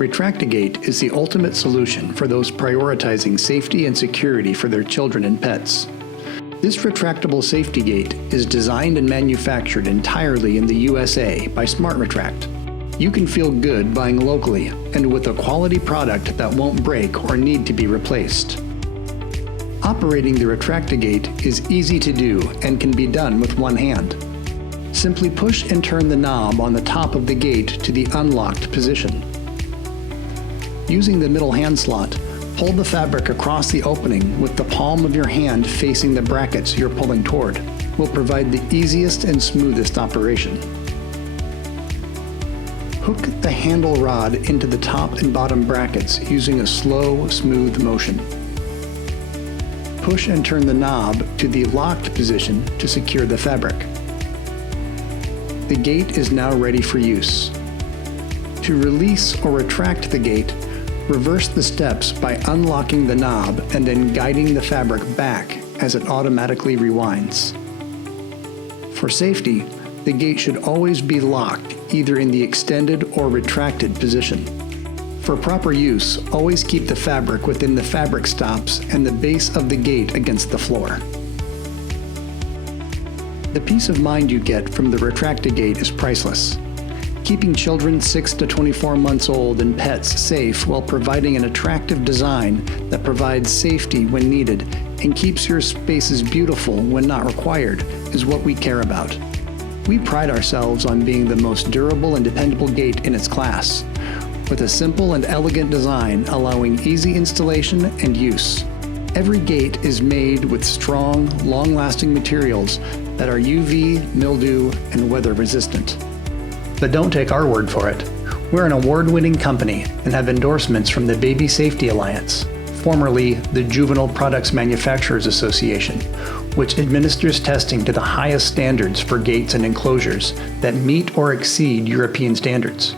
Retract-A-Gate is the ultimate solution for those prioritizing safety and security for their children and pets. This retractable safety gate is designed and manufactured entirely in the USA by Smart Retract. You can feel good buying locally and with a quality product that won't break or need to be replaced. Operating the Retract-A-Gate is easy to do and can be done with one hand. Simply push and turn the knob on the top of the gate to the unlocked position. Using the middle hand slot, pull the fabric across the opening with the palm of your hand facing the brackets you're pulling toward. Will provide the easiest and smoothest operation. Hook the handle rod into the top and bottom brackets using a slow, smooth motion. Push and turn the knob to the locked position to secure the fabric. The gate is now ready for use. To release or retract the gate, reverse the steps by unlocking the knob and then guiding the fabric back as it automatically rewinds. For safety, the gate should always be locked either in the extended or retracted position. For proper use, always keep the fabric within the fabric stops and the base of the gate against the floor. The peace of mind you get from the Retract-A-Gate is priceless. Keeping children 6 to 24 months old and pets safe while providing an attractive design that provides safety when needed and keeps your spaces beautiful when not required is what we care about. We pride ourselves on being the most durable and dependable gate in its class, with a simple and elegant design allowing easy installation and use. Every gate is made with strong, long-lasting materials that are UV, mildew, and weather resistant. But don't take our word for it. We're an award-winning company and have endorsements from the Baby Safety Alliance, formerly the Juvenile Products Manufacturers Association, which administers testing to the highest standards for gates and enclosures that meet or exceed European standards.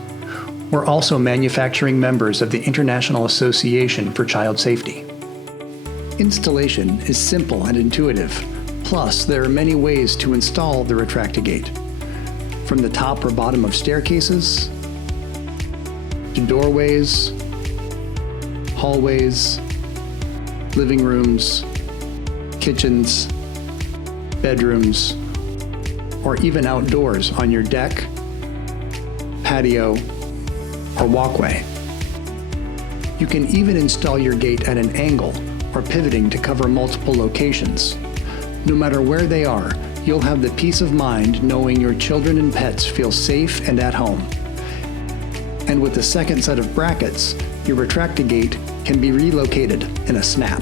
We're also manufacturing members of the International Association for Child Safety. Installation is simple and intuitive, plus there are many ways to install the Retract-A-Gate. From the top or bottom of staircases, to doorways, hallways, living rooms, kitchens, bedrooms, or even outdoors on your deck, patio, or walkway. You can even install your gate at an angle or pivoting to cover multiple locations. No matter where they are, you'll have the peace of mind knowing your children and pets feel safe and at home. And with the second set of brackets, your Retract-A-Gate can be relocated in a snap.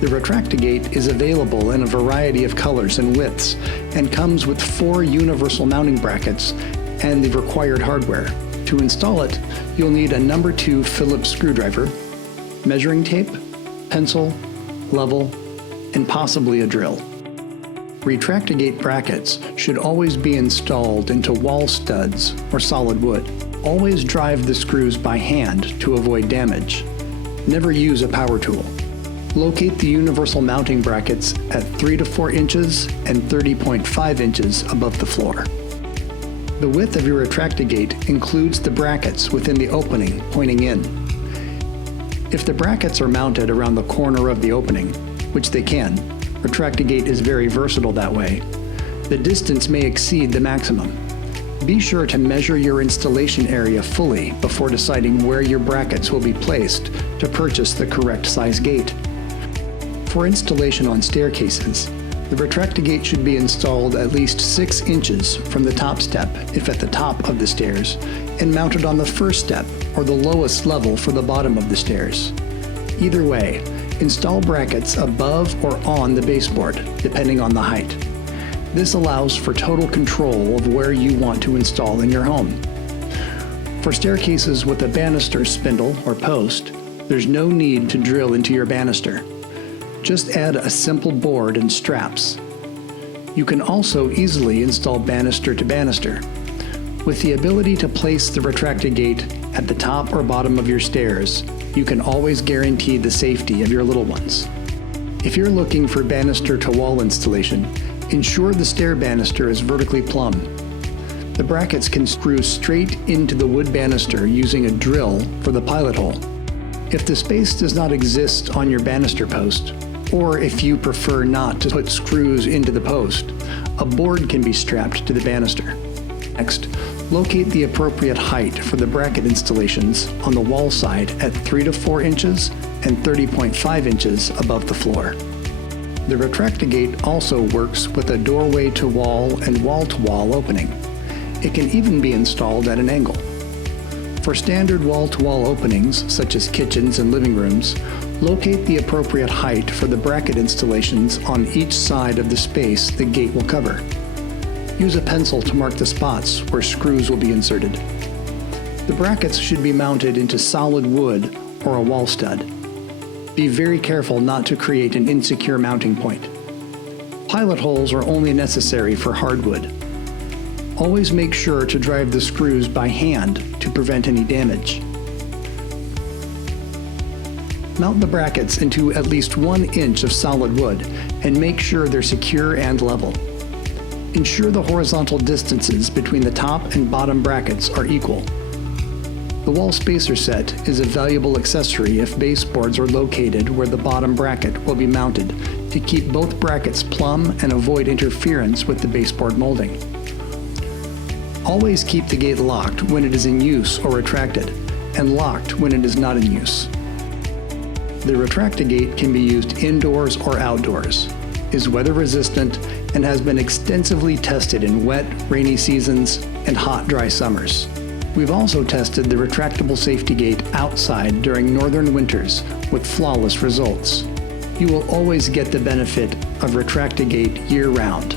The Retract-A-Gate is available in a variety of colors and widths and comes with 4 universal mounting brackets and the required hardware. To install it, you'll need a number 2 Phillips screwdriver, measuring tape, pencil, level, and possibly a drill. Retract-A-Gate brackets should always be installed into wall studs or solid wood. Always drive the screws by hand to avoid damage. Never use a power tool. Locate the universal mounting brackets at 3 to 4 inches and 30.5 inches above the floor. The width of your Retract-A-Gate includes the brackets within the opening pointing in. If the brackets are mounted around the corner of the opening, which they can, Retract-A-Gate is very versatile that way, the distance may exceed the maximum. Be sure to measure your installation area fully before deciding where your brackets will be placed to purchase the correct size gate. For installation on staircases, the Retract-A-Gate should be installed at least 6 inches from the top step if at the top of the stairs, and mounted on the first step or the lowest level for the bottom of the stairs. Either way, install brackets above or on the baseboard, depending on the height. This allows for total control of where you want to install in your home. For staircases with a banister spindle or post, there's no need to drill into your banister. Just add a simple board and straps. You can also easily install banister to banister. With the ability to place the Retract-A-Gate at the top or bottom of your stairs, you can always guarantee the safety of your little ones. If you're looking for banister-to-wall installation, ensure the stair banister is vertically plumb. The brackets can screw straight into the wood banister using a drill for the pilot hole. If the space does not exist on your banister post, or if you prefer not to put screws into the post, a board can be strapped to the banister. Next, locate the appropriate height for the bracket installations on the wall side at 3 to 4 inches and 30.5 inches above the floor. The Retract-A-Gate also works with a doorway-to-wall and wall-to-wall opening. It can even be installed at an angle. For standard wall-to-wall openings, such as kitchens and living rooms, locate the appropriate height for the bracket installations on each side of the space the gate will cover. Use a pencil to mark the spots where screws will be inserted. The brackets should be mounted into solid wood or a wall stud. Be very careful not to create an insecure mounting point. Pilot holes are only necessary for hardwood. Always make sure to drive the screws by hand to prevent any damage. Mount the brackets into at least 1 inch of solid wood and make sure they're secure and level. Ensure the horizontal distances between the top and bottom brackets are equal. The wall spacer set is a valuable accessory if baseboards are located where the bottom bracket will be mounted to keep both brackets plumb and avoid interference with the baseboard molding. Always keep the gate locked when it is in use or retracted, and locked when it is not in use. The Retract-A-Gate can be used indoors or outdoors, is weather resistant, and has been extensively tested in wet, rainy seasons and hot, dry summers. We've also tested the retractable safety gate outside during northern winters with flawless results. You will always get the benefit of Retract-A-Gate year-round.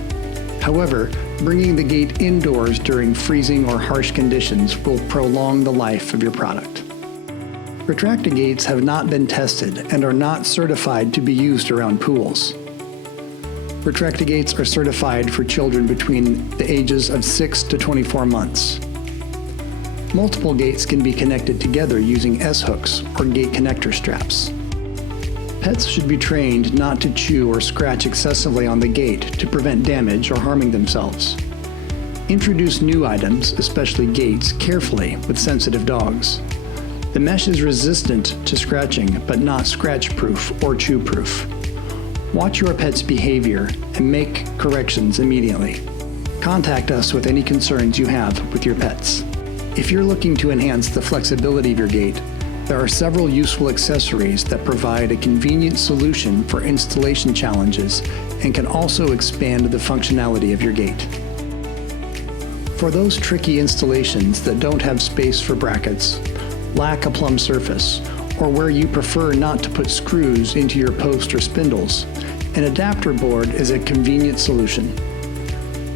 However, bringing the gate indoors during freezing or harsh conditions will prolong the life of your product. Retract-A-Gates have not been tested and are not certified to be used around pools. Retract-A-Gates are certified for children between the ages of 6 to 24 months. Multiple gates can be connected together using S-hooks or gate connector straps. Pets should be trained not to chew or scratch excessively on the gate to prevent damage or harming themselves. Introduce new items, especially gates, carefully with sensitive dogs. The mesh is resistant to scratching, but not scratch-proof or chew-proof. Watch your pet's behavior and make corrections immediately. Contact us with any concerns you have with your pets. If you're looking to enhance the flexibility of your gate, there are several useful accessories that provide a convenient solution for installation challenges and can also expand the functionality of your gate. For those tricky installations that don't have space for brackets, lack a plumb surface, or where you prefer not to put screws into your post or spindles, an adapter board is a convenient solution.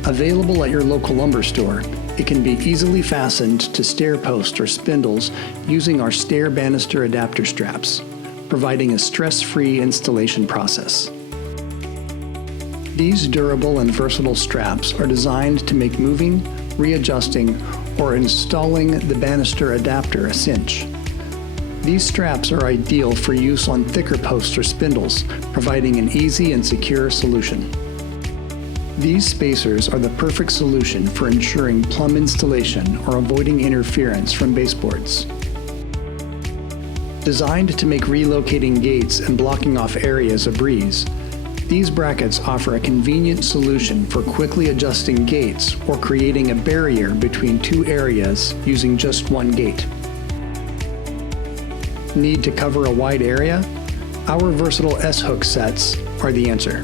Available at your local lumber store, it can be easily fastened to stair posts or spindles using our stair banister adapter straps, providing a stress-free installation process. These durable and versatile straps are designed to make moving, readjusting, or installing the banister adapter a cinch. These straps are ideal for use on thicker posts or spindles, providing an easy and secure solution. These spacers are the perfect solution for ensuring plumb installation or avoiding interference from baseboards. Designed to make relocating gates and blocking off areas a breeze, these brackets offer a convenient solution for quickly adjusting gates or creating a barrier between two areas using just one gate. Need to cover a wide area? Our versatile S-hook sets are the answer.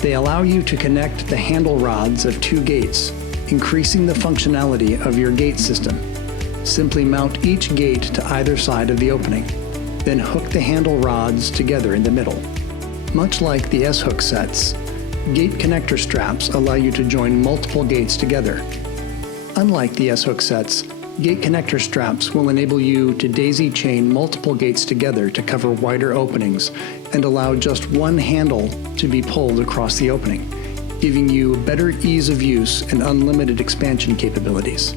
They allow you to connect the handle rods of two gates, increasing the functionality of your gate system. Simply mount each gate to either side of the opening, then hook the handle rods together in the middle. Much like the S-hook sets, gate connector straps allow you to join multiple gates together. Unlike the S-hook sets, gate connector straps will enable you to daisy chain multiple gates together to cover wider openings and allow just one handle to be pulled across the opening, giving you better ease of use and unlimited expansion capabilities.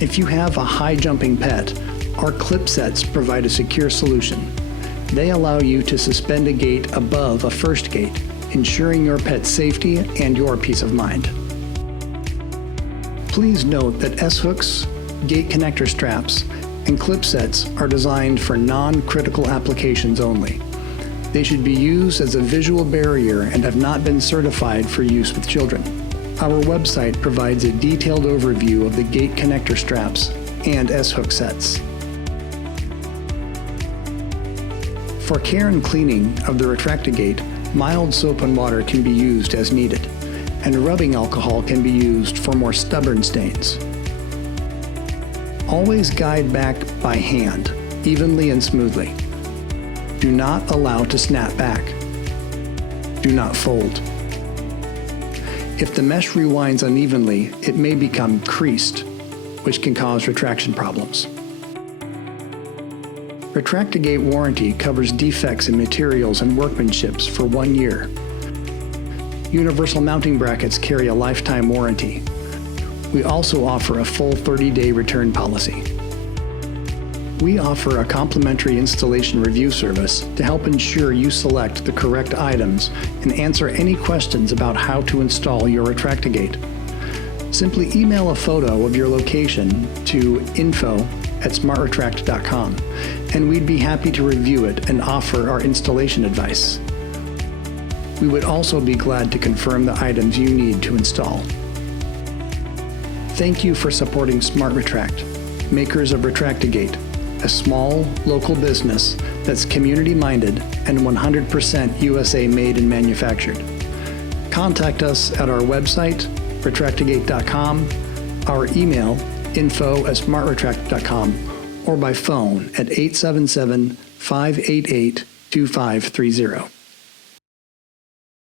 If you have a high-jumping pet, our clip sets provide a secure solution. They allow you to suspend a gate above a first gate, ensuring your pet's safety and your peace of mind. Please note that S-hooks, gate connector straps, and clip sets are designed for non-critical applications only. They should be used as a visual barrier and have not been certified for use with children. Our website provides a detailed overview of the gate connector straps and S-hook sets. For care and cleaning of the Retract-A-Gate, mild soap and water can be used as needed, and rubbing alcohol can be used for more stubborn stains. Always guide back by hand, evenly and smoothly. Do not allow to snap back. Do not fold. If the mesh rewinds unevenly, it may become creased, which can cause retraction problems. Retract-A-Gate warranty covers defects in materials and workmanships for 1 year. Universal mounting brackets carry a lifetime warranty. We also offer a full 30-day return policy. We offer a complimentary installation review service to help ensure you select the correct items and answer any questions about how to install your Retract-A-Gate. Simply email a photo of your location to info@smartretract.com, and we'd be happy to review it and offer our installation advice. We would also be glad to confirm the items you need to install. Thank you for supporting Smart Retract, makers of Retract-A-Gate, a small, local business that's community-minded and 100% USA made and manufactured. Contact us at our website, retractagate.com, our email, info@smartretract.com, or by phone at 877-588-2530.